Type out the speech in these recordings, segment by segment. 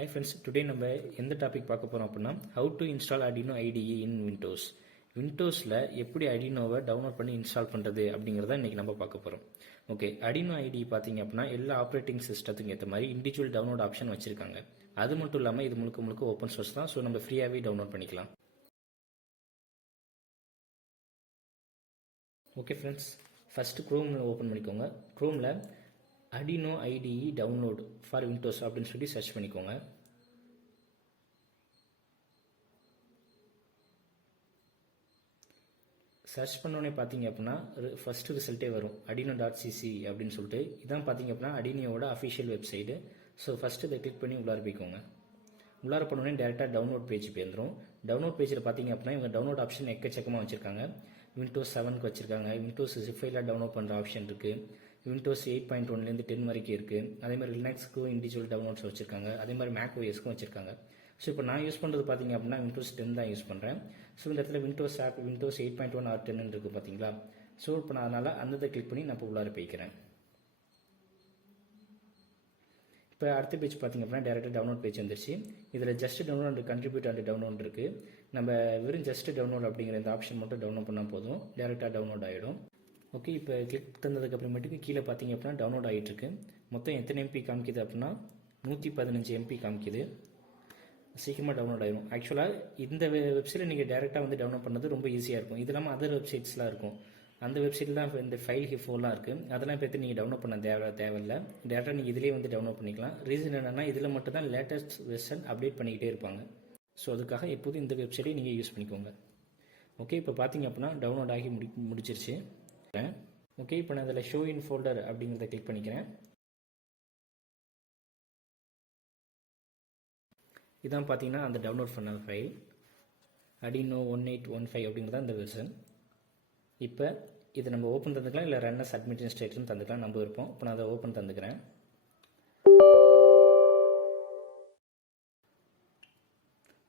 Hi friends, today நம்ம எந்த topic பார்க்க போறோம் அப்படின்னா how to install Arduino IDE in Windows. விண்டோஸில் எப்படி Arduinoவை டவுன்லோட் பண்ணி இன்ஸ்டால் பண்ணுறது அப்படிங்கிறத இன்றைக்கி நம்ம பார்க்க போகிறோம். ஓகே, Arduino IDE பார்த்தீங்க அப்படின்னா எல்லா ஆப்ரேட்டிங் சிஸ்டத்துக்கு ஏற்ற மாதிரி இண்டிவிஜுவல் டவுன்லோட் ஆப்ஷன் வச்சுருக்காங்க. அது மட்டும் இல்லாமல் இது முழுக்க ஓப்பன் சோர்ஸ் தான், ஸோ நம்ம ஃப்ரீயாகவே டவுன்லோட் பண்ணிக்கலாம். Okay friends, first Chrome open பண்ணிக்கோங்க. க்ரோமில் Arduino IDE download for Windows அப்படின்னு சொல்லி சர்ச் பண்ணிக்கோங்க. சர்ச் பண்ணோன்னே பார்த்தீங்க அப்படின்னா ஃபஸ்ட்டு ரிசல்ட்டே வரும் Arduino.cc அப்படின்னு சொல்லிட்டு. இதான் பார்த்தீங்க அப்படின்னா Arduinoவோட அஃபிஷியல் வெப்சைட்டு. ஸோ ஃபஸ்ட்டு இதை கிளிக் பண்ணி உள்ளார போய்க்கோங்க. உள்ளார பண்ணோடனே டேரெக்டாக டவுன்லோட் பேஜ் போயிருந்துடும். டவுன்லோட் பேஜில் பார்த்தீங்க அப்படின்னா இவங்க டவுன்லோட் ஆப்ஷன் எக்கச்சக்கமாக வச்சுருக்காங்க. விண்டோஸ் 7க்கு வச்சுருக்காங்க, விண்டோஸ் ஜிஃபைல டவுன்லோட் பண்ணுற ஆப்ஷன் இருக்குது, விண்டோஸ் 8.1லேருந்து 10 வரைக்கும் இருக்குது. அதேமாதிரி லினக்ஸ்க்கும் இண்டிவிஜுவல் டவுன்லோட்ஸ் வச்சுருக்காங்க, அதே மாதிரி மேக் ஓஎஸ்க்கும் வச்சுருக்காங்க. ஸோ இப்போ நான் யூஸ் பண்ணுறது பார்த்தீங்க அப்படின்னா விண்டோஸ் 10 தான் யூஸ் பண்ணுறேன். ஸோ இந்த இடத்துல விண்டோஸ் 8.1 ஆர் 10 இருக்குது பார்த்தீங்களா. ஸோ இப்போ நான் அதனால் அந்த கிளிக் பண்ணி நான் இப்போ உள்ளார போய்க்கிறேன். இப்போ அடுத்த பேஜ் பார்த்தீங்க அப்படின்னா டேரெக்டாக டவுன்லோட் பேஜ் வந்துருச்சு. இதில் just download and contribute and download இருக்குது. நம்ம வெறும் ஜஸ்ட் டவுன்லோட் அப்படிங்கிற இந்த ஆப்ஷன் மட்டும் டவுன்லோட் பண்ணால் போதும், டேரெக்டாக டவுன்லோட் ஆகிடும். ஓகே, இப்போ கிளிக் தந்ததுக்கு அப்புறமேட்டுக்கு கீழே பார்த்தீங்க அப்படின்னா டவுன்லோட் ஆகிட்டுருக்கு. மொத்தம் எத்தனை எம்பி காமிக்குது அப்படின்னா 115 எம்பி காமிக்குது. சீக்கிரமாக டவுன்லோட் ஆகிடும். ஆக்சுவலாக இந்த வெப்சைட்டில் நீங்கள் டேரெக்டாக வந்து டவுன்லோட் பண்ணது ரொம்ப ஈஸியாக இருக்கும். இது இல்லாமல் அதர் வெப்சைட்ஸ்லாம் இருக்கும். அந்த வெப்சைட்டில் தான் இந்த ஃபைல் ஹிஃபோலாம் இருக்குது. அதெல்லாம் இப்போ நீங்கள் டவுன்லோட் பண்ண தேவையில்லை. டேரெக்டாக நீங்கள் இதிலே வந்து டவுன்லோட் பண்ணிக்கலாம். ரீசன் என்னென்னா இதில் மட்டும் தான் லேட்டஸ்ட் வெர்ஷன் அப்டேட் பண்ணிக்கிட்டே இருப்பாங்க. ஸோ அதுக்காக எப்போதும் இந்த வெப்சைட்டை நீங்கள் யூஸ் பண்ணிக்கோங்க. ஓகே, இப்போ பார்த்தீங்க அப்படின்னா டவுன்லோட் ஆகி முடிச்சிருச்சு. ஓகே, இப்போ நான் இதில் ஷோ இன் ஃபோல்டர் அப்படிங்கிறத கிளிக் பண்ணிக்கிறேன். இதான் பார்த்தீங்கன்னா அந்த டவுன்லோட் பண்ண ஃபைல் Arduino 1815 அப்படிங்கிறத அந்த வெர்ஷன். இப்போ இதை நம்ம ஓப்பன் தந்துக்கலாம், இல்லை ரன் அஸ் அட்மினிஸ்ட்ரேட்டர்னு தந்துக்கலாம், நம்ம இருப்போம். இப்போ நான் அதை ஓப்பன் தந்துக்கிறேன்.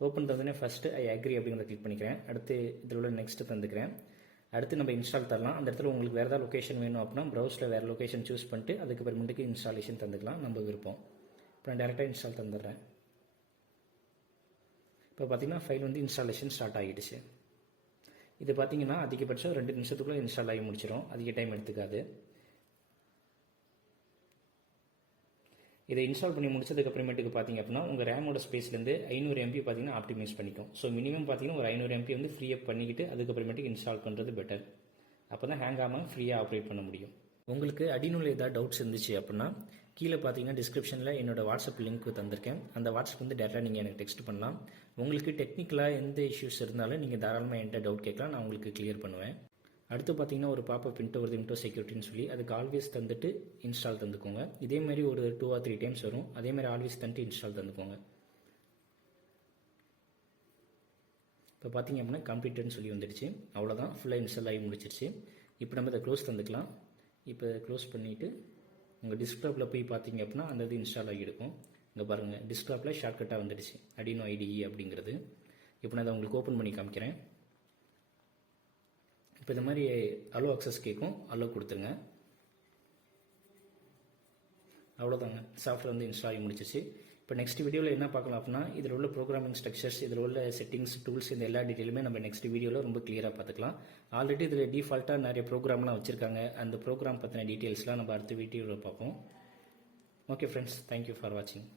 ஓப்பன் தந்தோடனே ஃபஸ்ட்டு ஐ அக்ரி அப்படிங்கிறத கிளிக் பண்ணிக்கிறேன். அடுத்து இதில் உள்ள நெக்ஸ்ட்டு தந்துக்கிறேன். அடுத்து நம்ம இன்ஸ்டால் தரலாம். அந்த இடத்துல உங்களுக்கு வேறு ஏதாவது லொக்கேஷன் வேணும் அப்படின்னா ப்ரௌஸில் வேறு லொக்கேஷன் சூஸ் பண்ணிட்டு அதுக்கப்புறமேட்டுக்கு இன்ஸ்டாலேஷன் தந்துக்கலாம், நம்ம விருப்பம். இப்போ நான் டேரெக்டாக இன்ஸ்டால் தந்துடுறேன். இப்போ பார்த்தீங்கன்னா ஃபைல் வந்து இன்ஸ்டாலேஷன் ஸ்டார்ட் ஆகிடுச்சு. இது பார்த்தீங்கன்னா அதிகபட்சம் 2 நிமிஷத்துக்குள்ளே இன்ஸ்டால் ஆகி முடிச்சிடும், அதிக டைம் எடுத்துக்காது. இதை இன்ஸ்டால் பண்ணி முடிச்சதுக்கப்புறமேட்டுக்கு பார்த்தீங்க அப்படின்னா உங்கள் ரேமோட ஸ்பேஸ்லேருந்து 500 MB பார்த்தீங்கன்னா ஆப்டிமைஸ் பண்ணிக்கும். ஸோ மினிமம் பார்த்தீங்கன்னா ஒரு 500 MB வந்து ஃப்ரீயாக பண்ணிக்கிட்டு அதுக்கப்புறமேட்டுக்கு இன்ஸ்டால் பண்ணுறது பெட்டர். அப்போ தான் ஹேங் ஆகாமல் ஃப்ரீயாக ஆப்ரேட் பண்ண முடியும். உங்களுக்கு Arduinoல ஏதாவது டவுட்ஸ் இருந்துச்சு அப்படின்னா கீழே பார்த்தீங்கன்னா டிஸ்கிரிப்ஷனில் என்னோடய வாட்ஸ்அப் லிங்க் தந்திருக்கேன். அந்த வாட்ஸ்அப் வந்து டேரெக்டாக நீங்கள் எனக்கு டெக்ஸ்ட் பண்ணலாம். உங்களுக்கு டெக்னிக்கலாக எந்த இஷ்யூஸ் இருந்தாலும் நீங்கள் தாராளமாக என்கிட்ட டவுட் கேட்கலாம், நான் உங்களுக்கு கிளியர் பண்ணுவேன். அடுத்து பார்த்தீங்கன்னா ஒரு பாப்பப் விண்டோ வருது, விண்டோ செக்யூரிட்டின்னு சொல்லி, அதுக்கு ஆல்வேஸ் தந்துட்டு இன்ஸ்டால் தந்துக்கோங்க. இதேமாதிரி ஒரு 2 or 3 டைம்ஸ் வரும். அதேமாதிரி ஆல்வேஸ் தந்துட்டு இன்ஸ்டால் தந்துக்கோங்க. இப்போ பார்த்தீங்க அப்படின்னா கம்ப்ளீட்டட்னு சொல்லி வந்துடுச்சு. அவ்வளோதான், ஃபுல்லாக இன்ஸ்டால் ஆகி முடிச்சிருச்சு. இப்போ நம்ம இதை க்ளோஸ் தந்துக்கலாம். இப்போ க்ளோஸ் பண்ணிவிட்டு உங்கள் டெஸ்க்டாப்பில் போய் பார்த்தீங்க அப்படின்னா அந்த இது இன்ஸ்டால் ஆகியிருக்கும். இங்கே பாருங்கள், டெஸ்க்டாப்பில் ஷார்ட்கட்டாக வந்துடுச்சு Arduino IDE அப்படிங்கிறது. இப்போ நான் அதை உங்களுக்கு ஓப்பன் பண்ணி காமிக்கிறேன். இப்போ இந்த மாதிரி அலோ அக்சஸ் கேட்கும், அலோ கொடுத்துருங்க. அவ்வளோதாங்க, சாஃப்ட்வேர் வந்து இன்ஸ்டால் ஆகி முடிச்சிச்சு. இப்போ நெக்ஸ்ட் வீடியோவில் என்ன பார்க்கலாம் அப்படின்னா இதில் உள்ள ப்ரோக்ராமிங் ஸ்ட்ரக்சர்ஸ், இதில் உள்ள செட்டிங்ஸ், டூல்ஸ், இந்த எல்லா டீட்டெயிலுமே நம்ம நெக்ஸ்ட் வீடியோவில் ரொம்ப கிளியராக பார்த்துக்கலாம். ஆல்ரெடி இதில் டிஃபால்ட்டாக நிறைய ப்ரோக்ராம்லாம் வச்சுருக்காங்க. அந்த ப்ரோக்ராம் பற்றின டீட்டெயில்ஸ்லாம் நம்ம அடுத்த வீடியோவில் பார்ப்போம். ஓகே ஃப்ரெண்ட்ஸ், தேங்க்யூ ஃபார் வாட்சிங்.